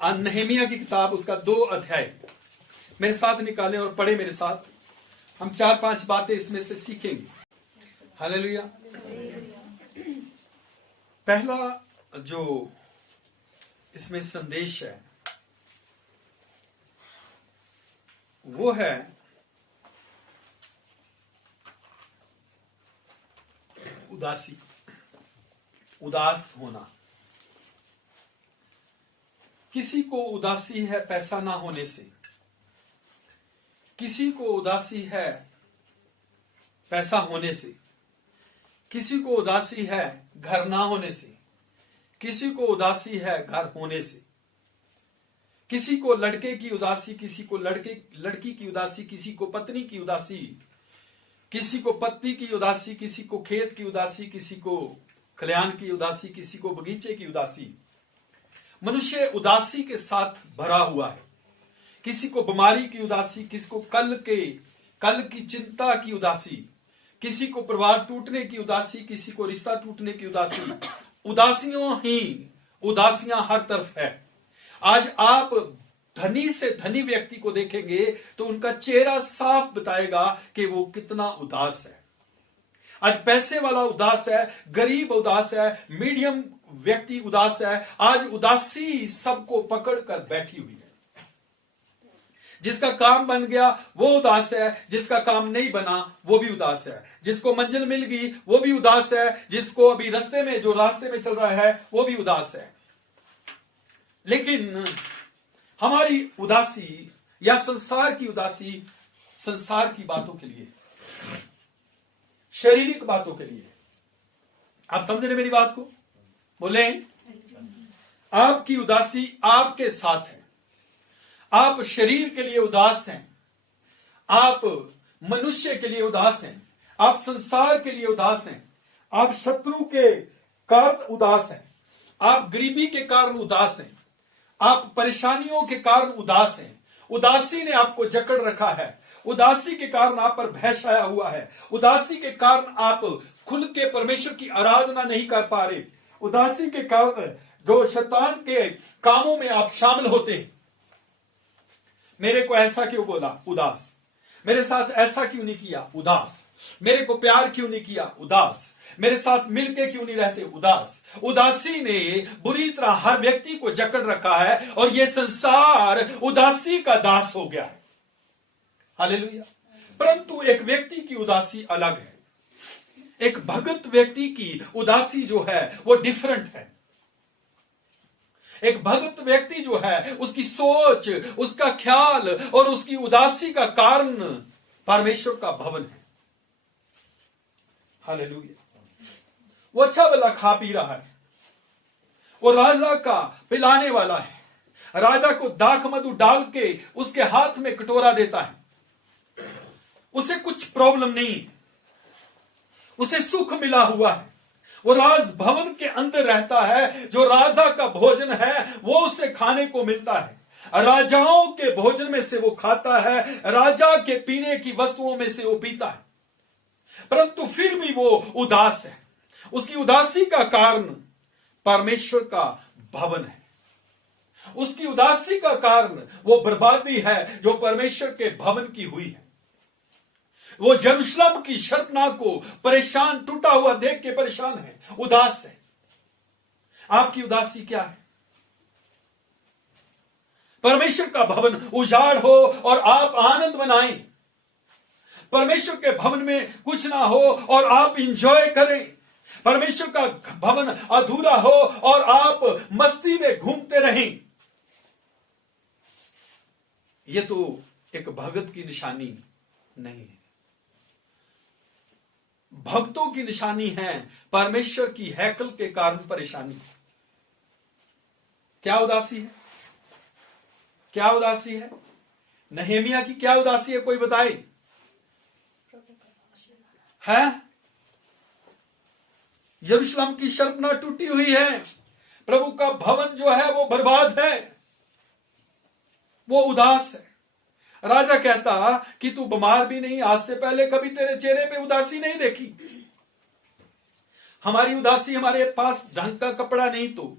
नहमिया की किताब, उसका 2 अध्याय मेरे साथ निकालें और पढ़े मेरे साथ। हम 4-5 बातें इसमें से सीखेंगे। हालेलुया। पहला जो इसमें संदेश है वो है उदासी, उदास होना। किसी को उदासी है पैसा ना होने से, किसी को उदासी है पैसा होने से, किसी को उदासी है घर ना होने से, किसी को उदासी है घर होने से, किसी को लड़के की उदासी, किसी को लड़की की उदासी, किसी को पत्नी की उदासी, किसी को पत्नी की उदासी, किसी को खेत की उदासी, किसी को खलिहान की उदासी, किसी को बगीचे की उदासी। मनुष्य उदासी के साथ भरा हुआ है। किसी को बीमारी की उदासी, किसी को कल की चिंता की उदासी, किसी को परिवार टूटने की उदासी, किसी को रिश्ता टूटने की उदासी। उदासियां हर तरफ है। आज आप धनी से धनी व्यक्ति को देखेंगे तो उनका चेहरा साफ बताएगा कि वो कितना उदास है। आज पैसे वाला उदास है, गरीब उदास है, मीडियम व्यक्ति उदास है। आज उदासी सबको पकड़ कर बैठी हुई है। जिसका काम बन गया वो उदास है, जिसका काम नहीं बना वो भी उदास है। जिसको मंजिल मिल गई वो भी उदास है, जिसको अभी रास्ते में चल रहा है वो भी उदास है। लेकिन हमारी उदासी या संसार की उदासी संसार की बातों के लिए, शारीरिक बातों के लिए। आप समझ रहे मेरी बात को? बोले, आपकी उदासी आपके साथ है। आप शरीर के लिए उदास हैं, आप मनुष्य के लिए उदास हैं, आप संसार के लिए उदास हैं, आप शत्रु के कारण उदास हैं, आप गरीबी के कारण उदास हैं, आप परेशानियों के कारण उदास हैं। उदासी ने आपको जकड़ रखा है। उदासी के कारण आप पर भय छाया हुआ है। उदासी के कारण आप खुल के परमेश्वर की आराधना नहीं कर पा रहे। उदासी के कारण जो शैतान के कामों में आप शामिल होते हैं। मेरे को ऐसा क्यों बोला? उदास। मेरे साथ ऐसा क्यों नहीं किया? उदास। मेरे को प्यार क्यों नहीं किया? उदास। मेरे साथ मिलके क्यों नहीं रहते? उदास। उदासी ने बुरी तरह हर व्यक्ति को जकड़ रखा है और यह संसार उदासी का दास हो गया है। हालेलुया। परंतु एक व्यक्ति की उदासी अलग है। एक भगत व्यक्ति की उदासी जो है वो डिफरेंट है। एक भगत व्यक्ति जो है उसकी सोच, उसका ख्याल और उसकी उदासी का कारण परमेश्वर का भवन है। हालेलुया। वो अच्छा भला खा पी रहा है, वो राजा का पिलाने वाला है, राजा को दाख मधु डाल के उसके हाथ में कटोरा देता है। उसे कुछ प्रॉब्लम नहीं है, उसे सुख मिला हुआ है। वो राज भवन के अंदर रहता है। जो राजा का भोजन है वो उसे खाने को मिलता है। राजाओं के भोजन में से वो खाता है, राजा के पीने की वस्तुओं में से वो पीता है। परंतु फिर भी वो उदास है। उसकी उदासी का कारण परमेश्वर का भवन है। उसकी उदासी का कारण वो बर्बादी है जो परमेश्वर के भवन की हुई है। वो यरूशलेम की शर्पनाह को परेशान, टूटा हुआ देख के परेशान है, उदास है। आपकी उदासी क्या है? परमेश्वर का भवन उजाड़ हो और आप आनंद मनाएं। परमेश्वर के भवन में कुछ ना हो और आप इंजॉय करें। परमेश्वर का भवन अधूरा हो और आप मस्ती में घूमते रहें। यह तो एक भगत की निशानी नहीं है। भक्तों की निशानी है परमेश्वर की हैकल के कारण परेशानी। क्या उदासी है? क्या उदासी है? नहमिया की क्या उदासी है? कोई बताए? है यरूशलेम की शर्पनाह टूटी हुई है। प्रभु का भवन जो है वो बर्बाद है। वो उदास है। राजा कहता कि तू बीमार भी नहीं, आज से पहले कभी तेरे चेहरे पे उदासी नहीं देखी। हमारी उदासी, हमारे पास ढंग का कपड़ा नहीं तो,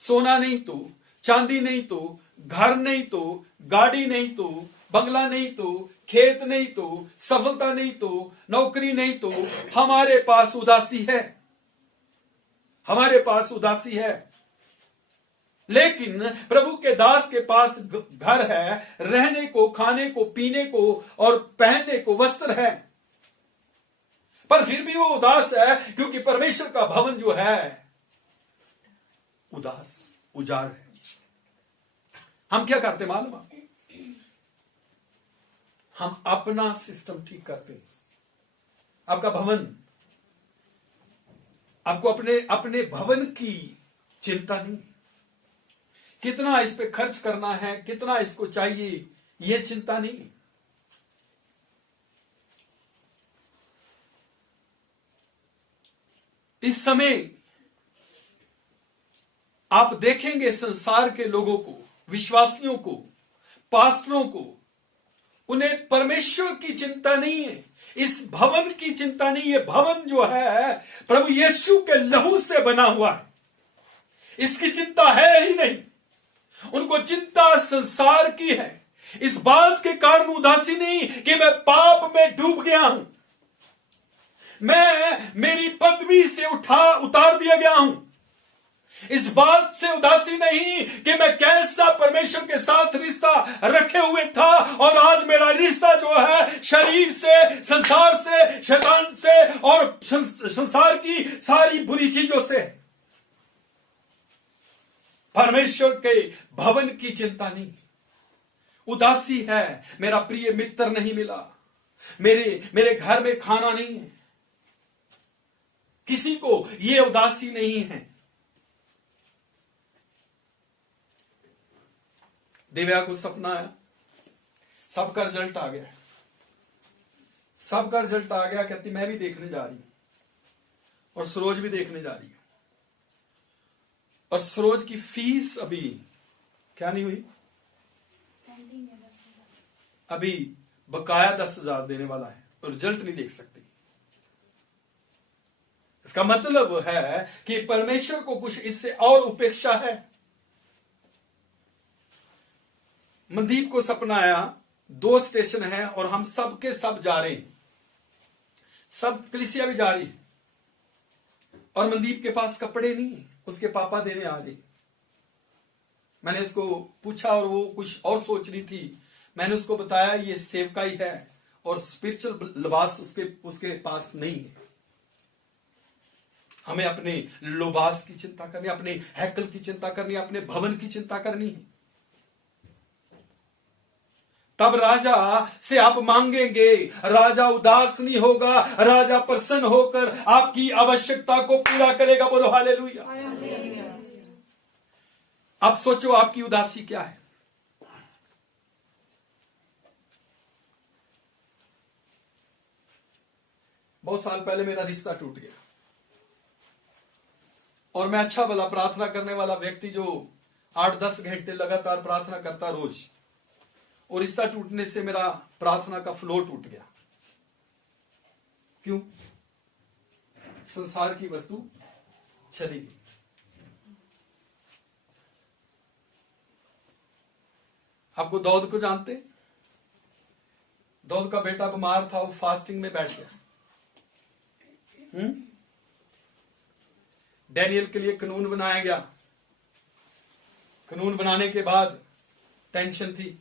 सोना नहीं तो, चांदी नहीं तो, घर नहीं तो, गाड़ी नहीं तो, बंगला नहीं तो, खेत नहीं तो, सफलता नहीं तो, नौकरी नहीं तो, हमारे पास उदासी है, हमारे पास उदासी है। लेकिन प्रभु के दास के पास घर है, रहने को, खाने को, पीने को और पहनने को वस्त्र है, पर फिर भी वो उदास है, क्योंकि परमेश्वर का भवन जो है उदास, उजाड़ है। हम क्या करते मालूम आपको? हम अपना सिस्टम ठीक करते हैं। आपका भवन, आपको अपने अपने भवन की चिंता नहीं, कितना इस पे खर्च करना है, कितना इसको चाहिए, यह चिंता नहीं। इस समय आप देखेंगे संसार के लोगों को, विश्वासियों को, पास्टरों को, उन्हें परमेश्वर की चिंता नहीं है, इस भवन की चिंता नहीं है। भवन जो है प्रभु यीशु के लहू से बना हुआ है, इसकी चिंता है ही नहीं। उनको चिंता संसार की है। इस बात के कारण उदासी नहीं कि मैं पाप में डूब गया हूं, मैं मेरी पदवी से उतार दिया गया हूं। इस बात से उदासी नहीं कि मैं कैसा परमेश्वर के साथ रिश्ता रखे हुए था और आज मेरा रिश्ता जो है शरीर से, संसार से, शैतान से और संसार की सारी बुरी चीजों से। परमेश्वर के भवन की चिंता नहीं, उदासी है। मेरा प्रिय मित्र नहीं मिला, मेरे घर में खाना नहीं है, किसी को यह उदासी नहीं है। दिव्या को सपना आया, सबका रिजल्ट आ गया, सबका रिजल्ट आ गया। कहती मैं भी देखने जा रही हूं और सरोज भी देखने जा रही है, और सरोज की फीस अभी क्या नहीं हुई, अभी बकाया 10,000 देने वाला है और रिजल्ट नहीं देख सकती। इसका मतलब है कि परमेश्वर को कुछ इससे और उपेक्षा है। मनदीप को सपना आया, 2 स्टेशन है और हम सब के सब जा रहे हैं, सब कलीसिया भी जा रही है, और मनदीप के पास कपड़े नहीं, उसके पापा देने आ रहे। मैंने उसको पूछा और वो कुछ और सोच रही थी। मैंने उसको बताया ये सेवकाई है और स्पिरिचुअल लिबास उसके पास नहीं है। हमें अपने लिबास की चिंता करनी, अपने हैकल की चिंता करनी, अपने भवन की चिंता करनी है। तब राजा से आप मांगेंगे, राजा उदास नहीं होगा, राजा प्रसन्न होकर आपकी आवश्यकता को पूरा करेगा। बोलो हालेलुया। अब सोचो आपकी उदासी क्या है। बहुत साल पहले मेरा रिश्ता टूट गया और मैं अच्छा भला प्रार्थना करने वाला व्यक्ति जो 8-10 घंटे लगातार प्रार्थना करता रोज, और रिश्ता टूटने से मेरा प्रार्थना का फ्लो टूट गया। क्यों? संसार की वस्तु चली गई। आपको दाऊद को जानते? दाऊद का बेटा बीमार था, वो फास्टिंग में बैठ गया। डैनियल के लिए कानून बनाया गया। कानून बनाने के बाद टेंशन थी,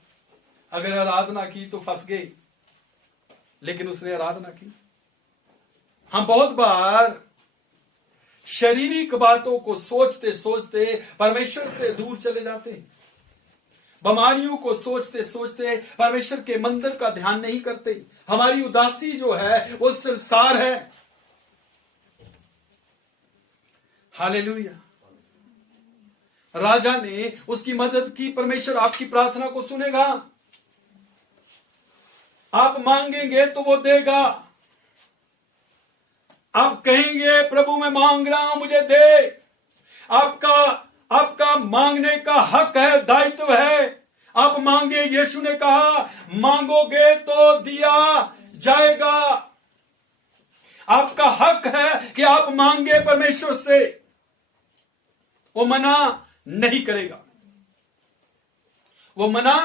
अगर आराधना की तो फंस गए, लेकिन उसने आराधना की। हम बहुत बार शारीरिक बातों को सोचते सोचते परमेश्वर से दूर चले जाते हैं। बीमारियों को सोचते सोचते परमेश्वर के मंदिर का ध्यान नहीं करते। हमारी उदासी जो है वो संसार है। हालेलुया। राजा ने उसकी मदद की, परमेश्वर आपकी प्रार्थना को सुनेगा। आप मांगेंगे तो वो देगा। आप कहेंगे प्रभु मैं मांग रहा हूं, मुझे दे। आपका मांगने का हक है, दायित्व है। आप मांगे, यीशु ने कहा मांगोगे तो दिया जाएगा। आपका हक है कि आप मांगे परमेश्वर से, वो मना नहीं करेगा। वो मना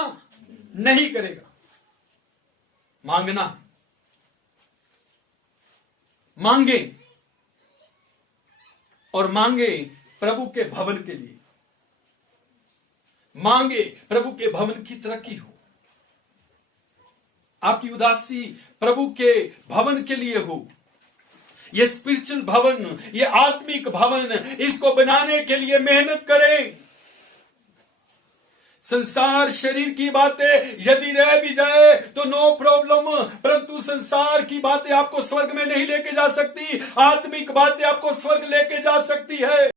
नहीं करेगा। मांगना, मांगे और मांगे प्रभु के भवन के लिए, मांगे प्रभु के भवन की तरक्की हो। आपकी उदासी प्रभु के भवन के लिए हो। ये स्पिरिचुअल भवन, ये आत्मिक भवन, इसको बनाने के लिए मेहनत करें। संसार शरीर की बातें यदि रह भी जाए तो नो प्रॉब्लम, परंतु संसार की बातें आपको स्वर्ग में नहीं लेके जा सकती। आत्मिक बातें आपको स्वर्ग लेके जा सकती है।